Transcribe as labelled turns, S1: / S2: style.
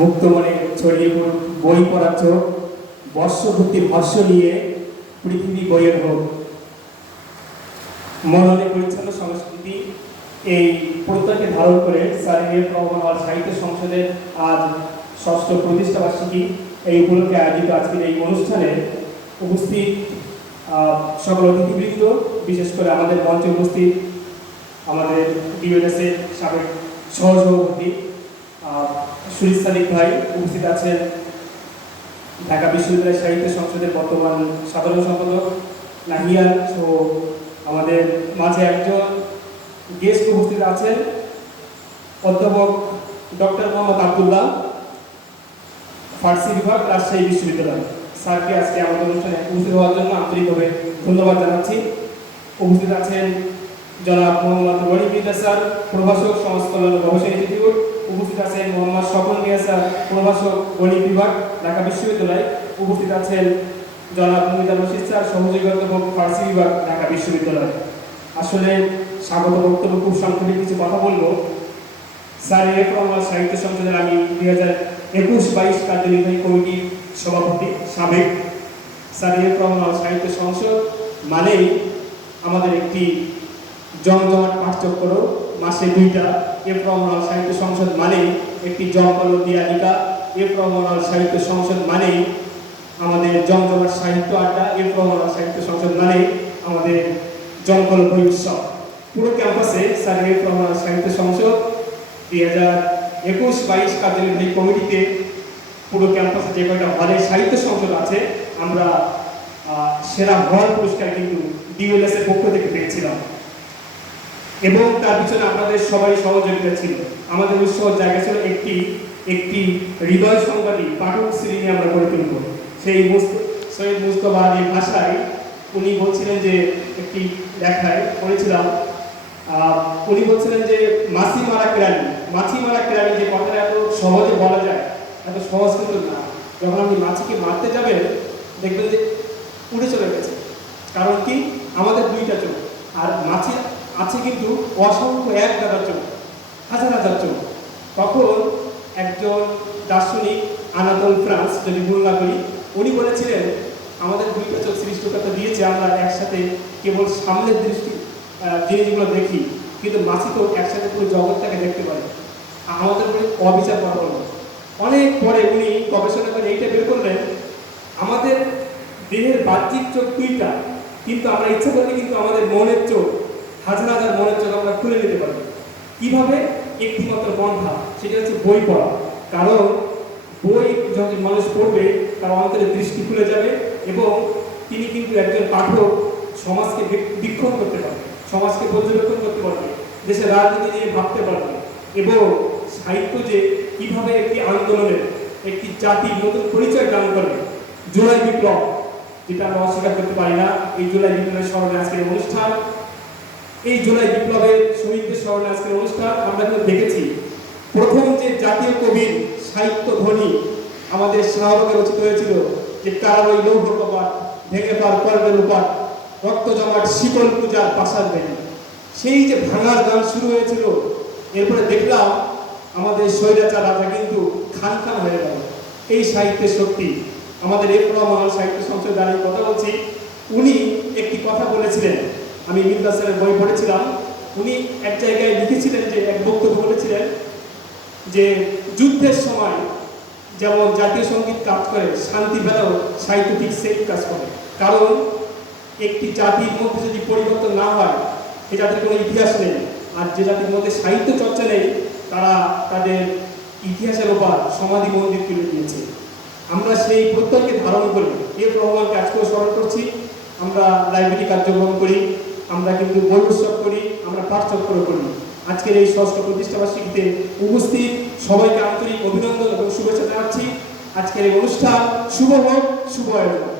S1: মুক্ত মনে ছড়িয়ে বই পড়ার চোখ বর্ষভূতির হর্ষ নিয়ে পৃথিবী বইয়ের হোক। মননে পরিচ্ছন্ন সংস্কৃতি, এই প্রত্যয়কে ধারণ করে স্যার রহমান হল সাহিত্য সংসদের আজ ষষ্ঠ প্রতিষ্ঠা বার্ষিকী এই উপলক্ষে আয়োজিত আজকের এই অনুষ্ঠানে উপস্থিত সকল অতিথিবৃন্দ, বিশেষ করে আমাদের মঞ্চে উপস্থিত আমাদের ডিওএসএর সাবেক সহসভাপতি সুরিত সাদিক ভাই উপস্থিত আছেন। ঢাকা বিশ্ববিদ্যালয় সাহিত্য সংসদের বর্তমান সাধারণ সম্পাদক নাহিয়ান সহ আমাদের মাঝে একজন গেস্ট উপস্থিত আছেন, অধ্যাপক ডক্টর মোহাম্মদ আবদুল্লাহ, ফার্সি বিভাগ রাজশাহী বিশ্ববিদ্যালয়। স্যারকে আজকে আমাদের অনুষ্ঠানে উপস্থিত হওয়ার জন্য আন্তরিকভাবে ধন্যবাদ জানাচ্ছি। উপস্থিত আছেন জনাব মোহাম্মদ রনি মির্জা স্যার, প্রভাষক সমাজ কল্যাণ ও গবেষণা ইনস্টিটিউট উপস্থিত আছেন মোহাম্মদ স্বপন মিয়া স্যার প্রভাষক গণিত বিভাগ, ঢাকা বিশ্ববিদ্যালয়। উপস্থিত আছেন জনাব মমিতা রশিদ স্যার, সহযোগী অধ্যাপক ফার্সি বিভাগ, ঢাকা বিশ্ববিদ্যালয়। আসলে স্বাগত বক্তব্য, খুব সংক্ষেপে কিছু কথা বলব। স্যার এফ রহমান সাহিত্য সংসদের আমি দুই হাজার একুশ বাইশ কার্যনির্বাহী কমিটির সভাপতি, সাবেক। স্যার এফ রহমান সাহিত্য সংসদ মানেই আমাদের একটি জমজমাট পাঠচক্র মাসে দুইটা এফ রহমান সাহিত্য সংসদ মানেই একটি জমকালো দিয়ালিকা এফ রহমান সাহিত্য সংসদ মানেই আমাদের জমজমাট সাহিত্য আড্ডা এফ রহমান সাহিত্য সংসদ মানেই আমাদের জমকালো বই উৎসব। পুরো ক্যাম্পাসে স্যার এফ রহমান সাহিত্য সংসদ দুই হাজার একুশ বাইশ কার্যনির্বাহী কমিটিতে পুরো ক্যাম্পাসে যে কয়টা হলে সাহিত্য সংসদ আছে, আমরা সেরা হল পুরস্কার কিন্তু ডিএলএস এর পক্ষ থেকে পেয়েছিলাম। এবং তার পিছনে আপনাদের সবাই সহযোগিতা ছিল। আমাদের উৎসব জায়গা ছিল একটি একটি হৃদয় সংবাদী পাঠক শ্রেণি আমরা গড়ে তুলব। সেই সৈয়দ মুস্তফা আলীর ভাষায় উনি বলছিলেন যে, একটি লেখায় পড়েছিলাম উনি বলছিলেন যে মাছি মারা কেরানি। মাছি মারা কেরানি যে কথাটা এত সহজে বলা যায়, এত সহজ কিন্তু না। যখন আপনি মাছিকে মারতে যাবেন, দেখবেন যে উড়ে চলে গেছে। কারণ কি? আমাদের দুইটা চোখ। আর মাছি আছে কিন্তু অসংখ্য এক দাদা চোখ, হাজার হাজার চোখ। তখন একজন দার্শনিক আনাতন ফ্রান্স, যদি ভুল না করি, উনি বলেছিলেন, আমাদের দুইটা চোখ সৃষ্টিকর্তা দিয়েছে, আমরা একসাথে কেবল সামনের দৃষ্টি জিনিসগুলো দেখি, কিন্তু মাছি তো একসাথে পুরো জগৎটাকে দেখতে পারে। আমাদের উপরে অবিচার করা হলো। অনেক পরে উনি গবেষণা করে এইটা বের করলেন, আমাদের দেহের বাহ্যিক চোখ দুইটা, কিন্তু আমরা ইচ্ছা করলে কিন্তু আমাদের মনের চোখ হাজার হাজার মনের চোখ আমরা খুলে নিতে পারি। কীভাবে? একটিমাত্র পন্থা, সেটা হচ্ছে বই পড়া। কারণ বই যখন মানুষ পড়বে, তার অন্তরে দৃষ্টি খুলে যাবে এবং তিনি কিন্তু একজন পাঠক, সমাজকে বিক্ষোভ করতে পারবে, সমাজকে পর্যবেক্ষণ করতে পারবে, দেশের রাজনীতি নিয়ে ভাবতে পারবে এবং সাহিত্য যে কীভাবে একটি আন্দোলনের, একটি জাতির নতুন পরিচয় দান করবে, জুলাই বিপ্লব, যেটা আমরা অস্বীকার করতে পারি না, এই জুলাই বিপ্লবের স্মরণে আজকের অনুষ্ঠান। এই জুলাই বিপ্লবের শহীদদের স্মরণে আজকের অনুষ্ঠান আমরা কিন্তু দেখেছি। প্রথম যে জাতীয় কবির সাহিত্য ধ্বনি আমাদের শাহবাগে রচিত হয়েছিল, যে কারাবই লৌহ কপাট ভেঙে পার কর্মের উপাট, রক্ত জমাট শীতল পূজার পাশার বেনি সেই যে ভাঙার গান শুরু হয়েছিল, এরপরে দেখলাম আমাদের স্বৈরাচার রাজা কিন্তু খান খান হয়ে গেল। এই সাহিত্যের শক্তি, আমাদের এফ রহমান সাহিত্য সংসদ দাঁড়িয়ে কথা বলছি। উনি একটি কথা বলেছিলেন আমি মির্জা স্যারের বই পড়েছিলাম। উনি এক জায়গায় লিখেছিলেন যে, এক বক্তব্য বলেছিলেন যে, যুদ্ধের সময় যেমন জাতীয় সংগীত কাজ করে, শান্তি বেলাও সাহিত্য ঠিক সেই কাজ করে। কারণ একটি জাতির মধ্যে যদি পরিবর্তন না হয় এই জাতির কোনো ইতিহাস নেই। আর যে জাতির মধ্যে সাহিত্য চর্চা নেই, তারা তাদের ইতিহাসের ওপর সমাধি মন্দির তুলে দিয়েছে। আমরা সেই প্রত্যয়কে ধারণ করি এর রহমানকে আজকেও স্মরণ করছি। আমরা লাইব্রেরি কার্যক্রম করি। আমরা কিন্তু বই উৎসব করি, আমরা পাঠচক্র করি। আজকের এই ষষ্ঠ প্রতিষ্ঠা বার্ষিকীতে উপস্থিত সবাইকে আন্তরিক অভিনন্দন এবং শুভেচ্ছা জানাচ্ছি। আজকের এই অনুষ্ঠান শুভ হোক, শুভ আয়োজন।